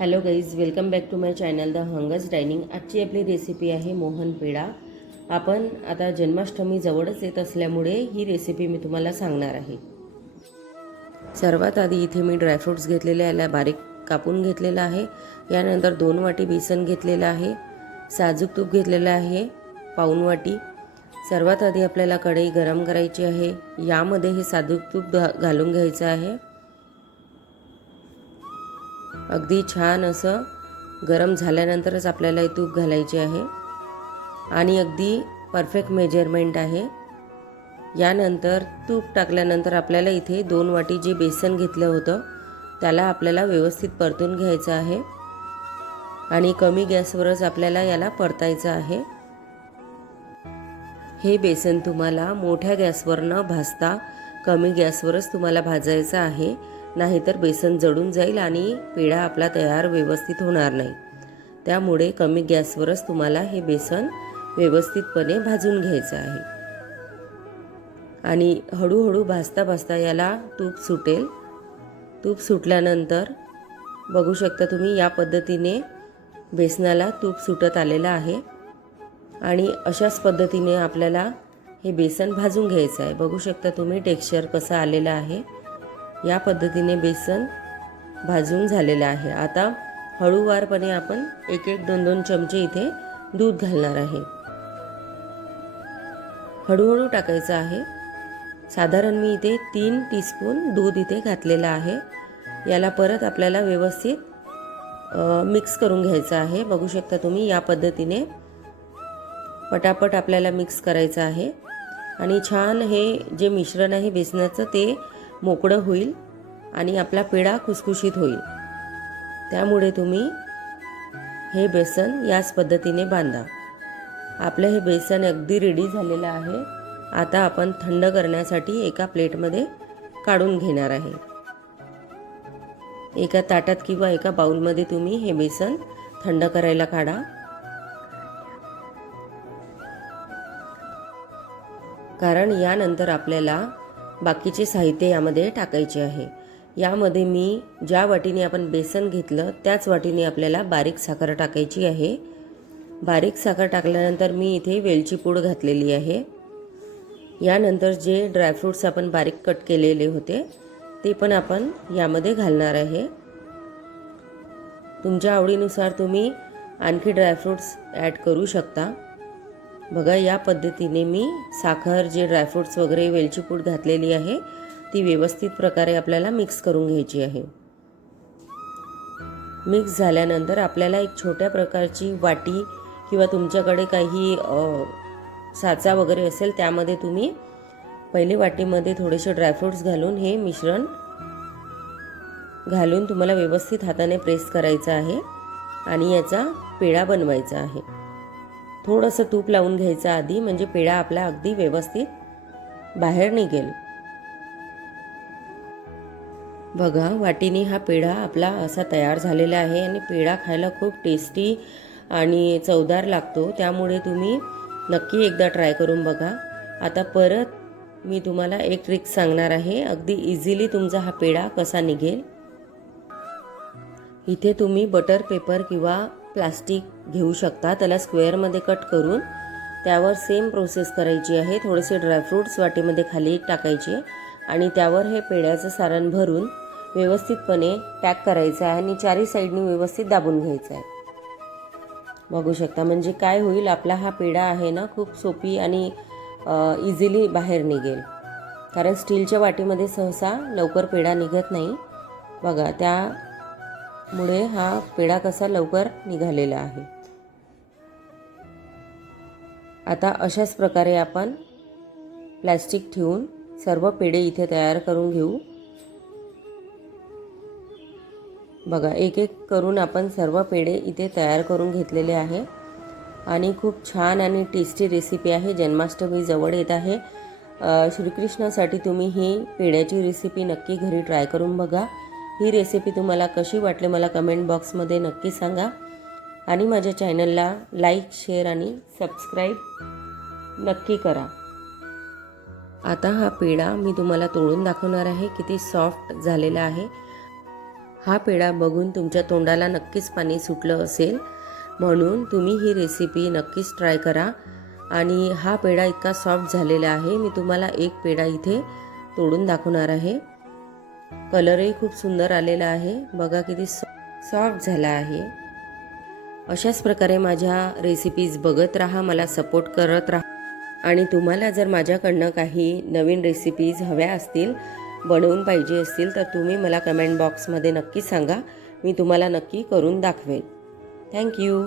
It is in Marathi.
Hello guys, welcome back to my channel the hungers dining. आजची आपली रेसिपी आहे मोहन पेढा। आपण आता जन्माष्टमी जवळच येत असल्यामुळे ही रेसिपी मी तुम्हाला सांगणार आहे। सर्वात आधी इथे मी ड्रायफ्रूट्स घेतलेले याला बारीक कापून घेतलेला आहे। यानंतर 2 वाटी बेसन घेतलेलं आहे, साजूक तूप घेतलेलं आहे पाऊण वाटी। सर्वात आधी आपल्याला कढई गरम करायची आहे, यामध्ये हे साजूक तूप घालून घ्यायचं आहे। अगदी छान असं गरम झाल्यानंतरच आपल्याला हे तूप घालायचे आहे आणि अगदी परफेक्ट मेजरमेंट आहे। यानंतर तूप टाकल्यानंतर आपल्याला इथे 2 वाटी जे बेसन घेतलं होतं त्याला आपल्याला व्यवस्थित परतून घ्यायचं आहे आणि कमी गॅसवरच आपल्याला याला परतायचं आहे। हे बेसन तुम्हाला मोठ्या गॅसवर न भाजता कमी गॅसवरच तुम्हाला भाजायचं आहे, नाहीतर बेसन जळून जाईल आणि पेढा आपला तयार व्यवस्थित होणार नाही। त्यामुळे कमी गॅसवरच तुम्हाला हे बेसन व्यवस्थितपणे भाजून घ्यायचं आहे आणि हळूहळू भाजता भाजता याला तूप सुटेल। तूप सुटल्यानंतर बघू शकता तुम्ही या पद्धतीने बेसनाला तूप सुटत आलेलं आहे आणि अशाच पद्धतीने आपल्याला हे बेसन भाजून घ्यायचं आहे। बघू शकता तुम्ही टेक्स्चर कसं आलेलं आहे। या पद्धतीने बेसन भाजून झालेलं आहे। आता हळूवारपणे आपण 1-1, 2-2 चमचे इथे दूध घालणार आहे। हळूहळू टाकायचं आहे। साधारण मी इथे 3 टीस्पून दूध इथे घातलेलं आहे। याला परत आपल्याला व्यवस्थित मिक्स करून घ्यायचं आहे। बघू शकता तुम्ही या पद्धतीने पटापट आपल्याला मिक्स करायचं आहे आणि छान हे जे मिश्रण आहे बेसनाचं ते मोकळं होईल आणि आपला पेढा खुसखुशीत होईल। त्यामुळे तुम्ही हे बेसन याच पद्धतीने बांधा। आपलं हे बेसन अगदी रेडी झालेलं आहे। आता आपण थंड करण्यासाठी एका प्लेटमध्ये काढून घेणार आहे। एका ताटात किंवा एका बाउलमध्ये तुम्ही हे बेसन थंड करायला काढा। कारण यानंतर आपल्याला बाकीचे साहित्य यामध्ये टाकायचे आहे। यामध्ये मी ज्या वाटीने आपण बेसन घेतलं त्याच वाटीने आपल्याला बारीक साखर टाकायची आहे। बारीक साखर टाकल्यानंतर मी इथे वेलची पूड घातलेली आहे। यानंतर जे ड्रायफ्रूट्स आपण बारीक कट केलेले होते ते पण आपण यामध्ये घालणार आहे। तुमच्या आवडीनुसार तुम्ही आणखी ड्रायफ्रूट्स ॲड करू शकता। बघा या पद्धतीने मी साखर, जे ड्रायफ्रूट्स वगैरे वेलची पूड घातलेली आहे ती व्यवस्थित प्रकारे आपल्याला मिक्स करून घ्यायची आहे। मिक्स झाल्यानंतर आपल्याला एक छोट्या प्रकारची वाटी किंवा तुमच्याकडे काही साचा वगैरे असेल त्यामध्ये तुम्ही पहिले वाटीमध्ये थोडेसे ड्रायफ्रूट्स घालून हे मिश्रण घालून तुम्हाला व्यवस्थित हाताने प्रेस करायचं आहे आणि याचा पेढा बनवायचा आहे। थोडंसं तूप लावून घ्यायचं आधी, म्हणजे पेढा आपला अगदी व्यवस्थित बाहेर निघेल। बघा वाटीने हा पेढा आपला असा तयार झालेला आहे आणि पेढा खायला खूप टेस्टी आणि चवदार लागतो। त्यामुळे तुम्ही नक्की एकदा ट्राय करून बघा। आता परत मी तुम्हाला एक ट्रिक सांगणार आहे, अगदी इझिली तुमचा हा पेढा कसा निघेल। इथे तुम्ही बटर पेपर किंवा प्लास्टिक घेऊ शकता, त्याला स्क्वेअरमध्ये कट करून त्यावर सेम प्रोसेस करायची आहे। थोडेसे ड्रायफ्रूट्स वाटीमध्ये खाली टाकायचे आणि त्यावर हे पेढ्याचं सारण भरून व्यवस्थितपणे पॅक करायचं आहे आणि चारी साईडनी व्यवस्थित दाबून घ्यायचं आहे। बघू शकता म्हणजे काय होईल, आपला हा पेढा आहे ना खूप सोपी आणि इझिली बाहेर निघेल। कारण स्टीलच्या वाटीमध्ये सहसा लवकर पेढा निघत नाही। बघा त्यामुळे हा पेढा कसा लवकर निघालेला आहे। आता अशाच प्रकारे आपण प्लास्टिक ठेवून सर्व पेढे इथे तयार करून घेऊ। बघा एक एक करून आपण सर्व पेढे इथे तयार करून घेतलेले आहे आणि खूप छान आणि टेस्टी रेसिपी आहे। जन्माष्टमी जवळ येत आहे। श्रीकृष्णासाठी तुम्ही ही पेढ्याची रेसिपी नक्की घरी ट्राय करून बघा। ही रेसिपी तुम्हाला कशी वाटली मला कमेंट बॉक्समध्ये नक्की सांगा आणि माझ्या चॅनलला लाईक, शेअर आणि सबस्क्राईब नक्की करा। आता हा पेढा मी तुम्हाला तोडून दाखवणार आहे, किती सॉफ्ट झालेला आहे। हा पेढा बघून तुमच्या तोंडाला नक्कीच पाणी सुटलं असेल, म्हणून तुम्ही ही रेसिपी नक्कीच ट्राय करा. आणि हा पेढा इतका सॉफ्ट झालेला आहे. मी तुम्हाला एक पेढा इथे तोडून दाखवणार आहे. कलरही खूप सुंदर आलेला आहे. बघा किती सॉफ्ट झाला आहे. अशाच प्रकारे माझ्या रेसिपीज बघत राहा, मला सपोर्ट करत राहा. आणि तुम्हाला जर माझ्याकडनं काही नवीन रेसिपीज हव्या असतील, बनवून पाहिजे असतील, तर तुम्ही मला कमेंट बॉक्समध्ये नक्की सांगा. मी तुम्हाला नक्की करून दाखवेन. थँक्यू.